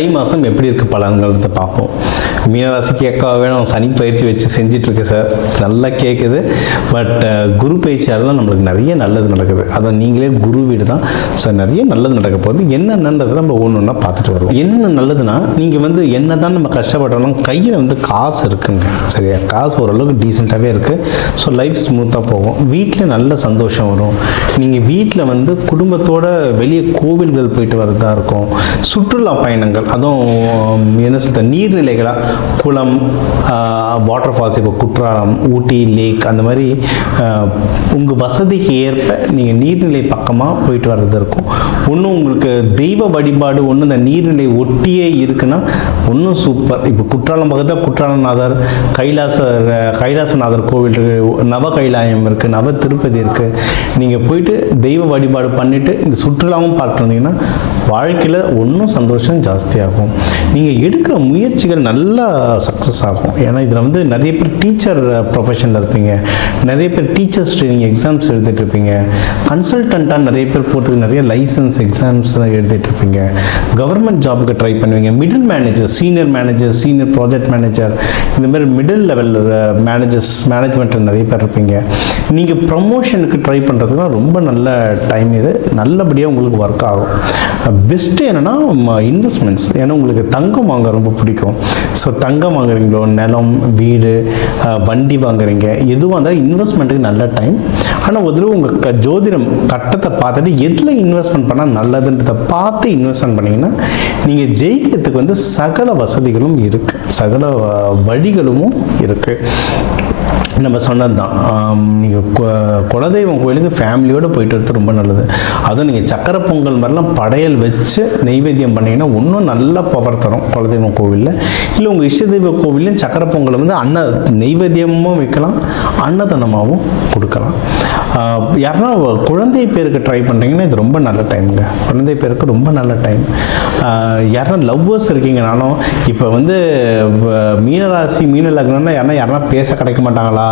தை மாதம் எப்படி இருக்குது பலன்கிறத பார்ப்போம். மீனராசிக்கு எக்கா வேணும், சனி பயிற்சி வச்சு செஞ்சிட்ருக்கு சார், நல்லா கேட்குது. பட் குரு பயிற்சியால் நம்மளுக்கு நிறைய நல்லது நடக்குது. அதை நீங்களே குரு வீடு தான், ஸோ நிறைய நல்லது நடக்க போகுது. என்னென்னன்றதை நம்ம ஒன்று ஒன்றா பார்த்துட்டு வருவோம். என்ன நல்லதுன்னா, நீங்கள் வந்து என்ன தான் நம்ம கஷ்டப்பட்டாலும் கையில் வந்து காசு இருக்குங்க, சரியா? காசு ஓரளவுக்கு டீசெண்டாகவே இருக்குது. ஸோ லைஃப் ஸ்மூத்தாக போகும். வீட்டில் நல்ல சந்தோஷம் வரும். நீங்கள் வீட்டில் வந்து குடும்பத்தோட வெளியே கோவில்கள் போயிட்டு வரதா இருக்கும். சுற்றுலா பயணங்கள், அதுவும் என்ன சொல்கிற நீர்நிலைகளாக குளம், வாட்டர் ஃபால்ஸ், இப்போ குற்றாலம், ஊட்டி லேக், அந்த மாதிரி உங்கள் வசதிக்கு ஏற்ப நீங்கள் நீர்நிலை பக்கமாக போயிட்டு வர்றது இருக்கும். ஒன்றும் உங்களுக்கு தெய்வ வழிபாடு ஒன்று இந்த நீர்நிலை ஒட்டியே இருக்குன்னா ஒன்றும் சூப்பர். இப்போ குற்றாலம் பக்கத்தில் குற்றாலநாதர், கைலாசநாதர் கோவில் இருக்குது, நவ கைலாயம் இருக்குது, நவ திருப்பதி இருக்குது. நீங்கள் போயிட்டு தெய்வ வழிபாடு பண்ணிவிட்டு இந்த சுற்றுலாவும் பார்த்துட்டு வந்தீங்கன்னா வாழ்க்கையில் ஒன்றும் சந்தோஷம் ஜாஸ்தியாகும். நீங்கள் எடுக்கிற முயற்சிகள் நல்லா சக்ஸஸ் ஆகும். ஏன்னா இதில் வந்து நிறைய பேர் டீச்சர் ப்ரொஃபஷனில் இருப்பீங்க, நிறைய பேர் டீச்சர்ஸ் ட்ரைனிங் எக்ஸாம்ஸ் எழுதிட்டு இருப்பீங்க, கன்சல்டண்ட்டாக நிறைய பேர் போகிறதுக்கு நிறைய லைசன்ஸ் எக்ஸாம்ஸ் எழுதிட்டு இருப்பீங்க, கவர்மெண்ட் ஜாபுக்கு ட்ரை பண்ணுவீங்க, middle manager, senior manager, senior project manager, இந்த மாதிரி மிடில் லெவல் மேனேஜ்மெண்ட்டில் நிறைய பேர் இருப்பீங்க. நீங்கள் ப்ரமோஷனுக்கு ட்ரை பண்ணுறதுக்குலாம் ரொம்ப நல்ல டைம் இது, நல்லபடியாக உங்களுக்கு ஒர்க் ஆகும். பெஸ்ட்டு என்னென்னா இன்வெஸ்ட்மெண்ட்ஸ். ஏன்னா உங்களுக்கு தங்கம் வாங்க ரொம்ப பிடிக்கும். ஸோ தங்கம் வாங்குறீங்களோ, நிலம், வீடு, வண்டி வாங்குறீங்க, எதுவாக இருந்தாலும் இன்வெஸ்ட்மெண்ட்டுக்கு நல்ல டைம். ஆனால் ஒரு தடவை உங்கள் ஜோதிடம் கட்டத்தை பார்த்துட்டு எதில் இன்வெஸ்ட்மெண்ட் பண்ணால் நல்லதுன்றதை பார்த்து இன்வெஸ்ட்மெண்ட் பண்ணிங்கன்னா நீங்கள் ஜெயிக்கிறதுக்கு வந்து சகல வசதிகளும் இருக்குது, சகல வழிகளும் இருக்குது. நம்ம சொன்னது தான், நீங்கள் குலதெய்வம் கோயிலுக்கு ஃபேமிலியோடு போயிட்டு வரது ரொம்ப நல்லது. அதுவும் நீங்கள் சக்கரை பொங்கல் மாதிரிலாம் படையல் வச்சு நெய்வேத்தியம் பண்ணிங்கன்னா இன்னும் நல்லா பவர் தரும் குலதெய்வம் கோவிலில். இல்லை உங்கள் இஷ்ட தெய்வ கோவிலையும் சக்கரை பொங்கல் வந்து நெய்வேத்தியமும் வைக்கலாம், அன்னதானமாகவும் கொடுக்கலாம். யாருன்னா குழந்தை பேருக்கு ட்ரை பண்ணுறீங்கன்னா இது ரொம்ப நல்ல டைமுங்க. குழந்தை பேருக்கு ரொம்ப நல்ல டைம். யாருன்னா லவ்வர்ஸ் இருக்கீங்கனாலும் இப்போ வந்து மீனராசி, மீன லக்னம்னா யாருன்னா பேச கிடைக்க மாட்டாங்களா,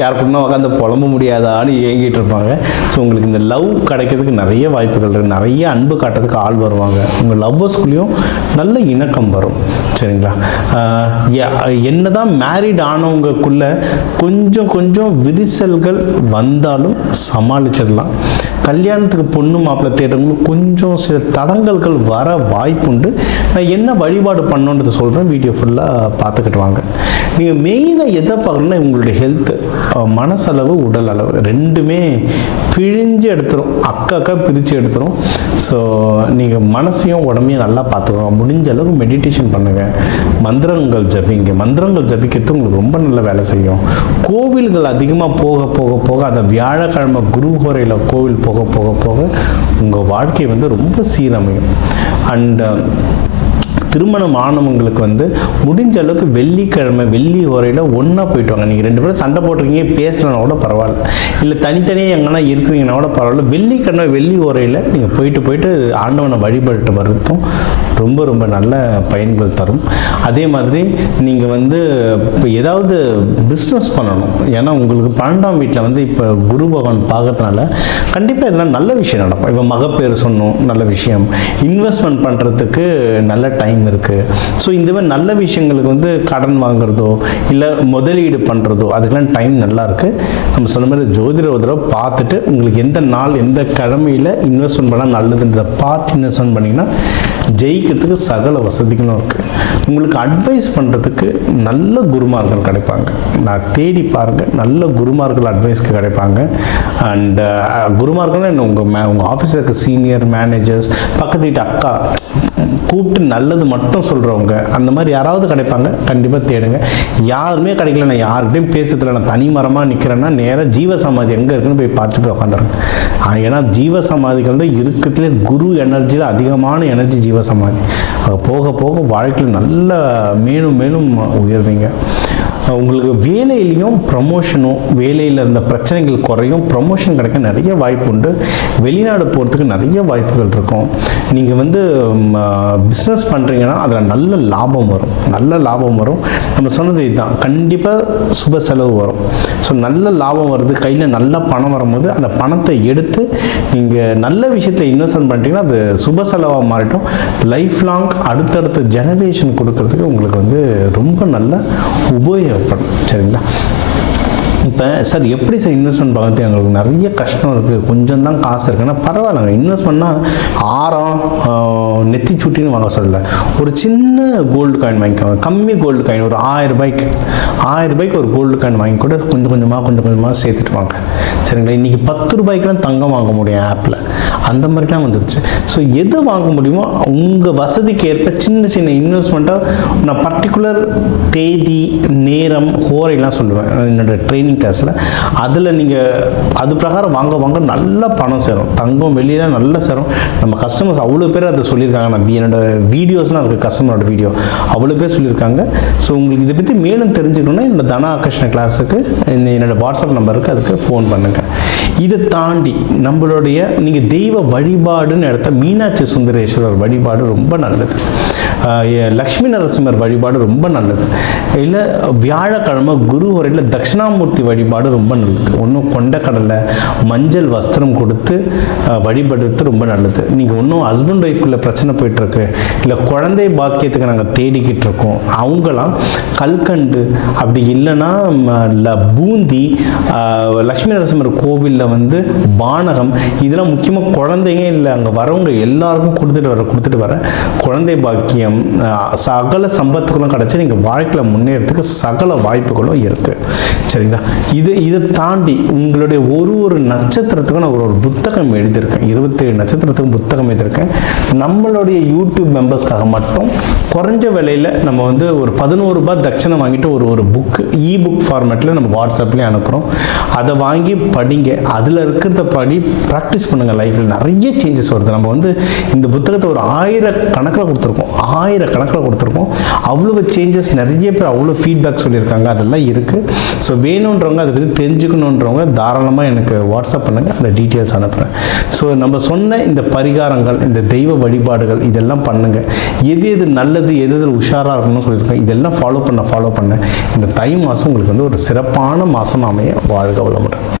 யாருக்குன்னா உட்காந்து புலம்ப முடியாதான்னு ஏங்கிட்டு இருப்பாங்க. ஸோ உங்களுக்கு இந்த லவ் கிடைக்கிறதுக்கு நிறைய வாய்ப்புகள் இருக்குது, நிறைய அன்பு காட்டுறதுக்கு ஆள் வருவாங்க. உங்கள் லவ்வர்ஸ்குள்ளேயும் நல்ல இணக்கம் வரும், சரிங்களா? என்னதான் மேரிட் ஆனவங்களுக்குள்ள கொஞ்சம் கொஞ்சம் விரிசல்கள் வந்தாலும் சமாளிச்சிடலாம். கல்யாணத்துக்கு பொண்ணு மாப்பிள்ளை தேடுறவங்களுக்கு கொஞ்சம் சில தடங்கல்கள் வர வாய்ப்புண்டு. நான் என்ன வழிபாடு பண்ணணுன்றது சொல்கிறேன், வீடியோ ஃபுல்லாக பார்த்துக்கிட்டு வாங்க. நீங்கள் மெயினாக எதை பார்க்கணுன்னா உங்களுடைய ஹெல்த்து, மனசளவு உடல் அளவு ரெண்டுமே பிழிஞ்சு எடுத்துரும், அக்கா பிரித்து எடுத்துரும். ஸோ நீங்கள் மனசையும் உடம்பையும் நல்லா பார்த்துக்கோங்க. முடிஞ்ச அளவுக்கு மெடிடேஷன் பண்ணுங்கள், மந்திரங்கள் ஜபிங்க. மந்திரங்கள் ஜபிக்கிறது உங்களுக்கு ரொம்ப நல்ல வேலை செய்யும். கோவில்கள் அதிகமாக போக போக போக அந்த வியாழக்கிழமை குருஹோரையில் கோவில் போக போக போக உங்கள் வாழ்க்கை வந்து ரொம்ப சீரமையும். அண்ட் திருமணம் ஆனவங்களுக்கு வந்து முடிஞ்ச அளவுக்கு வெள்ளிக்கிழமை வெள்ளி ஓரையில் ஒன்றா போயிட்டு வாங்க. நீங்கள் 2 பேரும் சண்டை போட்டிருக்கீங்க, பேசுகிறனா கூட பரவாயில்ல, இல்லை தனித்தனியாக எங்கன்னா இருக்கிறீங்கன்னா கூட பரவாயில்ல, வெள்ளிக்கிழமை வெள்ளி ஓரையில் நீங்கள் போயிட்டு ஆண்டவனை வழிபட்டு வருதும் ரொம்ப ரொம்ப நல்ல பயன்கள் தரும். அதே மாதிரி நீங்கள் வந்து இப்போ ஏதாவது பிஸ்னஸ் பண்ணணும், ஏன்னா உங்களுக்கு 12ஆம் வீட்டில் வந்து இப்போ குரு பகவான் பார்க்கறதுனால கண்டிப்பாக இதெல்லாம் நல்ல விஷயம் நடக்கும். இப்போ மகப்பேறு சொன்னோம், நல்ல விஷயம். இன்வெஸ்ட்மெண்ட் பண்ணுறதுக்கு நல்ல டைம் இருக்குது. ஸோ இந்த மாதிரி நல்ல விஷயங்களுக்கு வந்து கடன் வாங்குறதோ இல்லை முதலீடு பண்ணுறதோ அதுக்கெல்லாம் டைம் நல்லா இருக்குது. நம்ம சொன்ன மாதிரி ஜோதிட ஒரு தடவை பார்த்துட்டு உங்களுக்கு எந்த நாள் எந்த கிழமையில் இன்வெஸ்ட்மெண்ட் பண்ணால் நல்லதுன்றதை பார்த்து இன்வெஸ்ட்மெண்ட் பண்ணிங்கன்னா ஜெயிக்கிறதுக்கு சகல வசதிகளும் இருக்குது. உங்களுக்கு அட்வைஸ் பண்ணுறதுக்கு நல்ல குருமார்கள் கிடைப்பாங்க. நான் தேடி பாருங்கள், நல்ல குருமார்கள் அட்வைஸ்க்கு கிடைப்பாங்க. அண்ட் குருமார்கள்னா என்ன, உங்கள் ஆஃபீஸில் இருக்க சீனியர் மேனேஜர்ஸ், பக்கத்து வீட்டு அக்கா கூப்பிட்டு நல்லது மட்டும் சொல்கிறவங்க, அந்த மாதிரி யாராவது கிடைப்பாங்க. கண்டிப்பாக தேடுங்க. யாருமே கிடைக்கல, நான் யார்கிட்டையும் பேசுறதுல நான் தனி மரமாக நிற்கிறேன்னா நேராக ஜீவசமாதி எங்கே இருக்குன்னு போய் பார்த்துட்டு போய் உட்காந்துருங்க. ஏன்னா ஜீவசமாதிகள் தான் இருக்கிறதுலே குரு எனர்ஜியில் அதிகமான எனர்ஜி ஜீவசமாதி. போக போக வாழ்க்கையில் நல்ல மேலும் மேலும் உயர்வீங்க. உங்களுக்கு வேலையிலையும் ப்ரமோஷனும், வேலையில் இருந்த பிரச்சனைகள் குறையும், ப்ரமோஷன் கிடைக்க நிறைய வாய்ப்பு உண்டு. வெளிநாடு போகிறதுக்கு நிறைய வாய்ப்புகள் இருக்கும். நீங்கள் வந்து பிஸ்னஸ் பண்ணுறீங்கன்னா அதில் நல்ல லாபம் வரும், நல்ல லாபம் வரும். நம்ம சொன்னது இதுதான், கண்டிப்பாக சுப செலவு வரும். ஸோ நல்ல லாபம் வருது, கையில் நல்ல பணம் வரும்போது அந்த பணத்தை எடுத்து நீங்கள் நல்ல விஷயத்தில் இன்வெஸ்ட்மெண்ட் பண்ணிட்டீங்கன்னா அது சுப செலவாக மாறிட்டும். லைஃப் லாங் அடுத்தடுத்த ஜெனரேஷன் கொடுக்கறதுக்கு உங்களுக்கு வந்து ரொம்ப நல்ல உபயோகப்படும். சரிங்களா? இப்போ சார் எப்படி சார் இன்வெஸ்ட்மெண்ட் பார்க்குறது, எங்களுக்கு நிறைய கஷ்டம் இருக்குது, கொஞ்சம் தான் காசு இருக்குன்னா பரவாயில்லைங்க. இன்வெஸ்ட் பண்ணால் ஆரம் நெத்தி சுட்டின்னு வாங்க சொல்லலை, ஒரு சின்ன கோல்டு காயின் வாங்கிக்கோங்க. கம்மி கோல்டு காயின் ஒரு 1000 ரூபாய்க்கு ஒரு கோல்டு காயின் வாங்கி கூட கொஞ்சம் கொஞ்சமாக சேர்த்துட்டு வாங்க. சரிங்களா? இன்றைக்கி 10 ரூபாய்க்குலாம் தங்கம் வாங்க முடியும் ஆப்பில், அந்த மாதிரிலாம் வந்துருச்சு. ஸோ எது வாங்க முடியுமோ உங்கள் வசதிக்கு ஏற்ப சின்ன இன்வெஸ்ட்மெண்ட்டாக நான் பர்டிகுலர் தேதி, நேரம், ஹோரைலாம் சொல்லுவேன் என்னோட ட்ரைனிங் கிளாஸில். அதில் நீங்கள் அது பிரகாரம் வாங்க நல்ல பணம் சேரும். தங்கம் வெளியில் நல்ல சேரும். நம்ம கஸ்டமர்ஸ் அவ்வளோ பேர் அதை சொல்லியிருக்காங்க. நான் என்னோட வீடியோஸ்லாம் இருக்குது, கஸ்டமரோட வீடியோ அவ்வளோ பேர் சொல்லியிருக்காங்க. ஸோ உங்களுக்கு இதை பற்றி மேலும் தெரிஞ்சுக்கணுன்னா என்னோட தன ஆகர்ஷண கிளாஸுக்கு என்னோட வாட்ஸ்அப் நம்பருக்கு அதுக்கு ஃபோன் பண்ணுங்கள். இதை தாண்டி நம்மளுடைய நீங்கள் தெய்வ வழிபாடுன்னு எடுத்த மீனாட்சி சுந்தரேஸ்வரர் வழிபாடு ரொம்ப நல்லது. லக்ஷ்மி நரசிம்மர் வழிபாடு ரொம்ப நல்லது. இல்லை வியாழக்கிழமை குரு வரையில் தட்சிணாமூர்த்தி வழிபாடு ரொம்ப நல்லது. ஒன்றும் கொண்டக்கடலை மஞ்சள் வஸ்திரம் கொடுத்து வழிபடுறது ரொம்ப நல்லது. நீங்கள் ஒன்றும் ஹஸ்பண்ட் ஒய்ஃப்குள்ளே பிரச்சனை போயிட்டுருக்கு, இல்லை குழந்தை பாக்கியத்துக்கு நாங்கள் தேடிக்கிட்டு இருக்கோம், அவங்களாம் கல்கண்டு அப்படி இல்லைன்னா பூந்தி, லக்ஷ்மி நரசிம்மர் கோவிலில் வந்து பானகம், இதெல்லாம் முக்கியமாக குழந்தைங்க இல்லை அங்கே வரவங்க எல்லாருக்கும் கொடுத்துட்டு வர குழந்தை பாக்கியம், சகல சம்பத்துக்களும் கிடச்சி நீங்கள் வாழ்க்கையில் முன்னேறதுக்கு சகல வாய்ப்புகளும் இருக்குது. சரிங்களா? இதை தாண்டி உங்களுடைய ஒரு நட்சத்திரத்துக்கும் நான் ஒரு புத்தகம் எழுதியிருக்கேன். 27 நட்சத்திரத்துக்கும் புத்தகம் எழுதியிருக்கேன். நம்மளுடைய யூடியூப் மெம்பர்ஸ்க்காக மட்டும் குறைஞ்ச விலையில் நம்ம வந்து ஒரு 11 ரூபாய் தட்சணை வாங்கிட்டு ஒரு புக்கு புக் ஃபார்மேட்டில் நம்ம வாட்ஸ்அப்லேயே அனுப்புகிறோம். அதை வாங்கி படிங்க. அதில் இருக்கிறத படி ப்ராக்டிஸ் பண்ணுங்கள். லைஃப்பில் நிறைய சேஞ்சஸ் வருது. நம்ம வந்து இந்த புத்தகத்தை ஒரு 1000 கணக்கில் கொடுத்துருக்கோம். அவ்வளோ சேஞ்சஸ், நிறைய பேர் அவ்வளோ ஃபீட்பேக் சொல்லியிருக்காங்க. அதெல்லாம் இருக்குது. ஸோ வேணுன்றவங்க அதை பற்றி தெரிஞ்சுக்கணுன்றவங்க தாராளமாக எனக்கு வாட்ஸ்அப் பண்ணுங்கள், அந்த டீட்டெயில்ஸ் அனுப்புகிறேன். ஸோ நம்ம சொன்ன இந்த பரிகாரங்கள், இந்த தெய்வ வழிபாடுகள் இதெல்லாம் பண்ணுங்கள். எது நல்லது, எது உஷாராக இருக்கணும்னு சொல்லியிருக்கேன். இதெல்லாம் ஃபாலோ பண்ண இந்த தை மாதம் உங்களுக்கு வந்து ஒரு சிறப்பான மாதம் அமைய வாழ்க வளமுடன்.